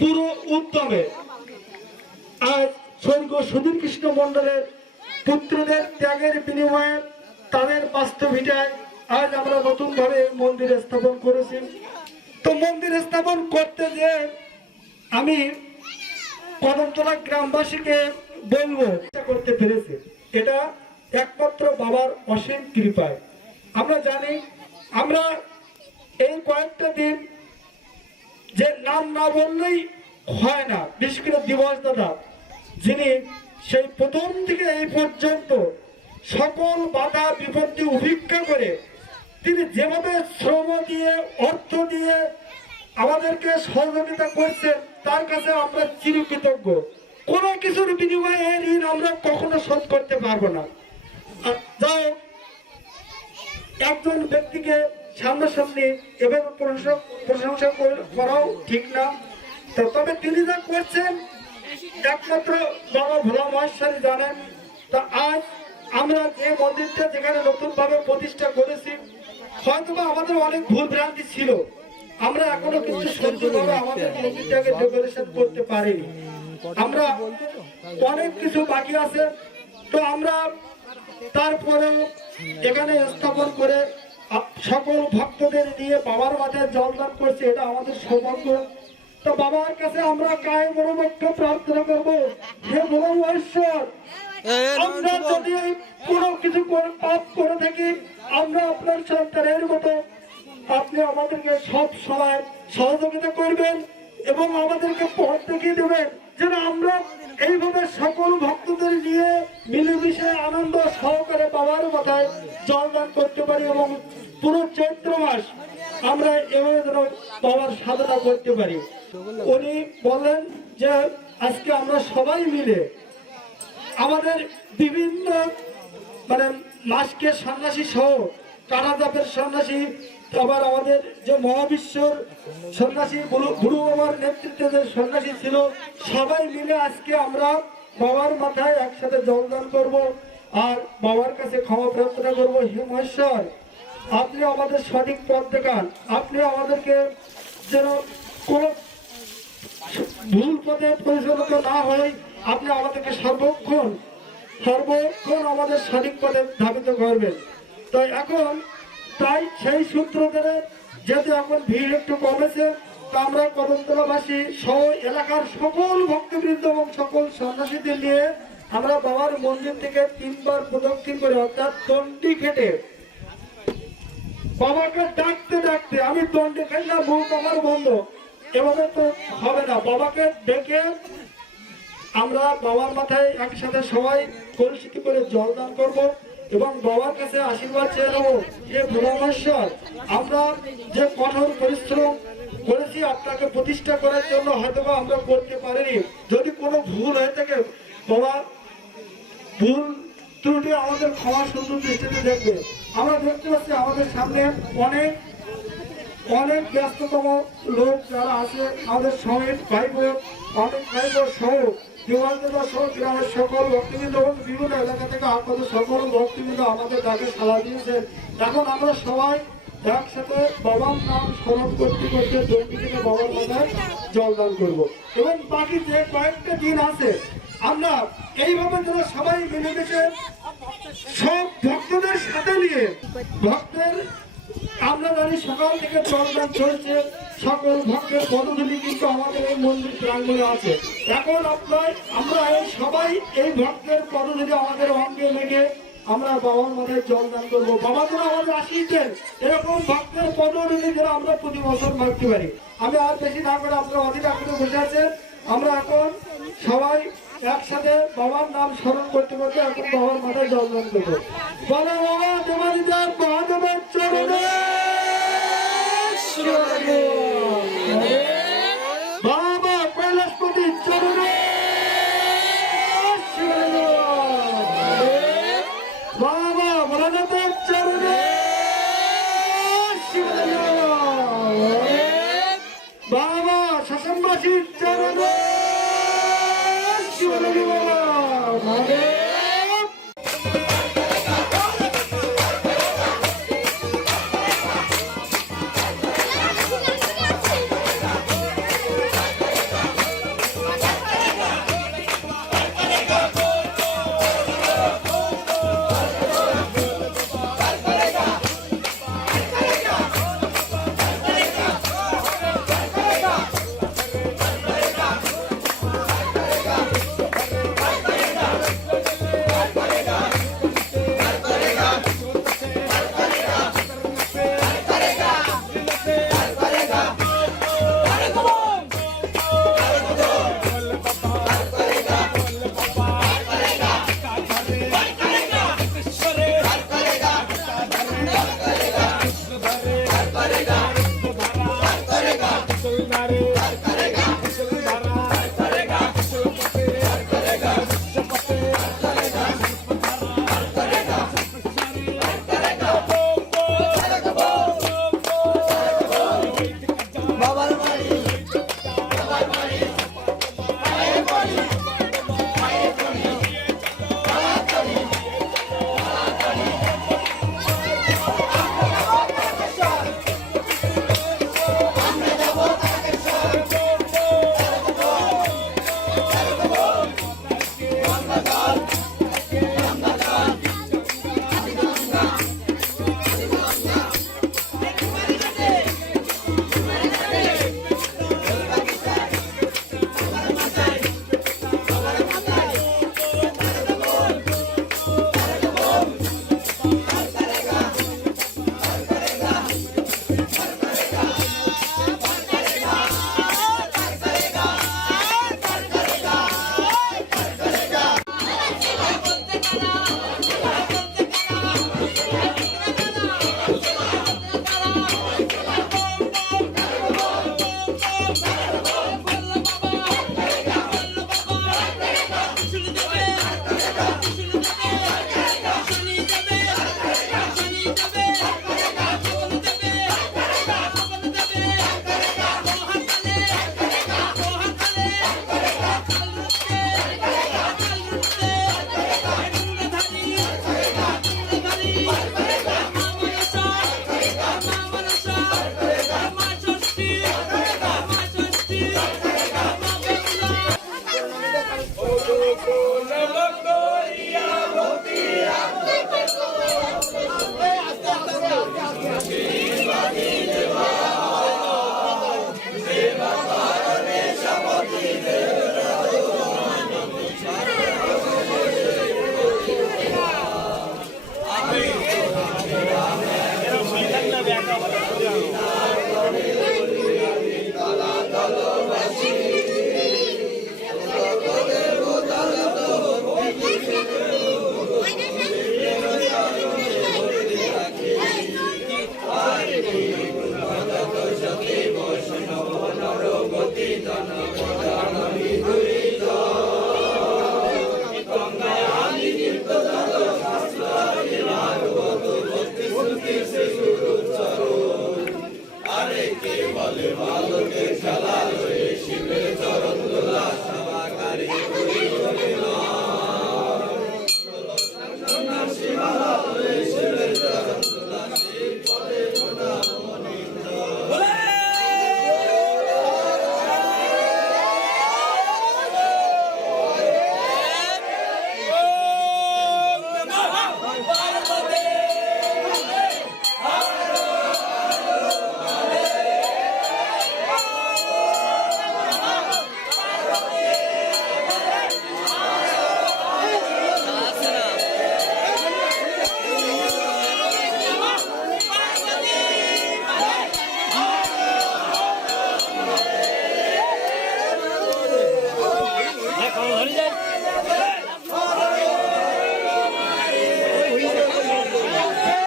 পুরো উদ্যমে। আজ স্বর্গীয় সুধীর কৃষ্ণ মন্ডলের পুত্রদের ত্যাগের বিনিময়ে তাদের বাস্তবিটায় আজ আমরা নতুন ভাবে মন্দির স্থাপন করেছি। তো মন্দির স্থাপন করতে যে আমি কদমতলা গ্রামবাসীকে বলব করতে পেরেছে। এটা একমাত্র বাবার অসীম কৃপায়। আমরা জানি, আমরা এই কয়েকটা দিন যে নাম না বললেই হয় না। বিশেষ করে দিবস দাদা, যিনি সেই প্রথম থেকে এই পর্যন্ত সকল বাধা বিপত্তি উপেক্ষা করে তিনি যেভাবে শ্রম দিয়ে, অর্থ দিয়ে আমাদেরকে সহযোগিতা করছেন, তার কাছে আমরা চিরকৃতজ্ঞ। কোনো কিছুর বিনিময়ে এই ঋণ আমরা কখনো শোধ করতে পারব না। যাই একজন ব্যক্তিকে সামনাসামনি এভাবে প্রশংসা করাও ঠিক না। তো তবে তিনি যা করছেন, একমাত্র বাবা ভোলা মহেশ্বরী জানেন। তা আজ আমরা যে মন্দিরটা যেখানে নতুন ভাবে প্রতিষ্ঠা করেছি হয়তো বা আমাদের অনেক ভুল ভ্রান্তি ছিল। আমরা এখনও কিন্তু সত্যভাবে আমাদের মন্দিরটাকে ডেকোরেশন করতে পারিনি। আমরা অনেক কিছু বাকি আছে। তো আমরা তারপরেও এখানে স্থাপন করে সকল ভক্তদের নিয়ে বাবার মাথায় জলদান করছে এটা আমাদের সৌভাগ্য। তো বাবার কাছে আমরা কায় মনোমক্ষ প্রার্থনা করব হে ভগবান আমরা যদি কোনো কিছু করে পাপ করে থাকি আমরা আপনার সন্তানের মতো। আপনি আমাদেরকে সব সময় সহযোগিতা করবেন এবং আমাদেরকে পথ দেখিয়ে দেবেন। যেন আমরা এইভাবে সকল ভক্তদের নিয়ে মিলেমিশে আনন্দ সহকারে বাবার মাথায় জলদান করতে পারি এবং পুরো চৈত্র মাস আমরা এভাবে যেন বাবার সাধনা করতে পারি। উনি বলেন যে, আজকে আমরা সবাই মিলে আমাদের বিভিন্ন মানে মাসকে সন্ন্যাসী সহ কানাদাপের সন্ন্যাসী আবার আমাদের যে মহাবিশ্বর সন্ন্যাসী গুরু বাবার নেতৃত্বে যে সন্ন্যাসী ছিল, সবাই মিলে আজকে আমরা বাবার মাথায় একসাথে জলদান করব আর বাবার কাছে ক্ষমা প্রার্থনা করব। হে মহেশ্বর, আপনি আমাদের সঠিক পথ দেখান। আপনি আমাদেরকে যেন কোনো ভুল পথে পরিচালিত না হয় আপনি আমাদেরকে সর্বক্ষণ সর্বক্ষণ আমাদের সঠিক পথে ধাবিত করবেন। তাই এখন তাই সেই সূত্র ধরে যেহেতু এখন ভিড় একটু কমেছে, তা আমরা কদমতলাবাসী সহ এলাকার সকল ভক্তবৃন্দ এবং সকল সন্ন্যাসীদের নিয়ে আমরা বাবার মন্দির থেকে তিনবার প্রদক্ষিণ করে, অর্থাৎ তন্ডি খেটে বাবাকে ডাকতে ডাকতে, আমি দণ্ডে খেললাম মুখ আমার বন্ধ। এভাবে তো হবে না। বাবাকে ডেকে আমরা বাবার মাথায় একসাথে সবাই কলসিটি করে জল দান করব। এবং বাবার কাছে আশীর্বাদ চেয়ে নেব। যে ভগবানেশ্বর আমরা যে কঠোর পরিশ্রম করেছি, আপনাকে প্রতিষ্ঠা করার জন্য হয়তো আমরা করতে পারিনি। যদি কোনো ভুল হয়ে থাকে, বাবা, ভুল ত্রুটি আমাদের ক্ষমা সুন্দর দৃষ্টিতে দেখবে। আমরা দেখতে পাচ্ছি আমাদের সামনে অনেক অনেক ব্যস্ততম লোক যারা আছে, আমাদের সমেত ভাই বোন অনেক ভাই বোন সহ দিওয়ালদাদা সহ গ্রামের সকল ভক্তিবৃন্দ এবং বিভিন্ন এলাকা থেকে আপনাদের সকল ভক্তিবৃন্দ আমাদের ডাকে সাড়া দিয়েছেন এখন আমরা সবাই একসাথে বাবার নাম স্মরণ করতে করতে দণ্ডি থেকে বাবার মাথায় জলদান করব। এবং বাকি যে কয়েকটা দিন আছে, আমরা এইভাবে যেন সবাই মিলেমিশে সব ভক্তদের সাথে নিয়ে ভক্তের আমরা জানি সকাল থেকে চলমান চলছে, সকল ভক্তের পদধূলি কিন্তু আমাদের এই মন্দির প্রাঙ্গণে আছে। এখন আপনার, আমরা এই সবাই এই ভক্তের পদধূলি আমাদের অঙ্গে লেগে আমরা বাবার মাথায় জল দান করব। বাবা যেন আমাদের আশীর্বাদ এরকম ভক্তের পদধূলি যেন আমরা প্রতি বছর মারতে পারি। আমি আর বেশি না করে আপনারা অধীর আগ্রহে বসে আছেন আমরা এখন সবাই একসাথে বাবার নাম স্মরণ করতে করতে এখন বাবার মাথায় জল দান করব। বলে বাবা, দেবাদিদেব মহাদেবের শাসনবাসীর চরণে শিবরানী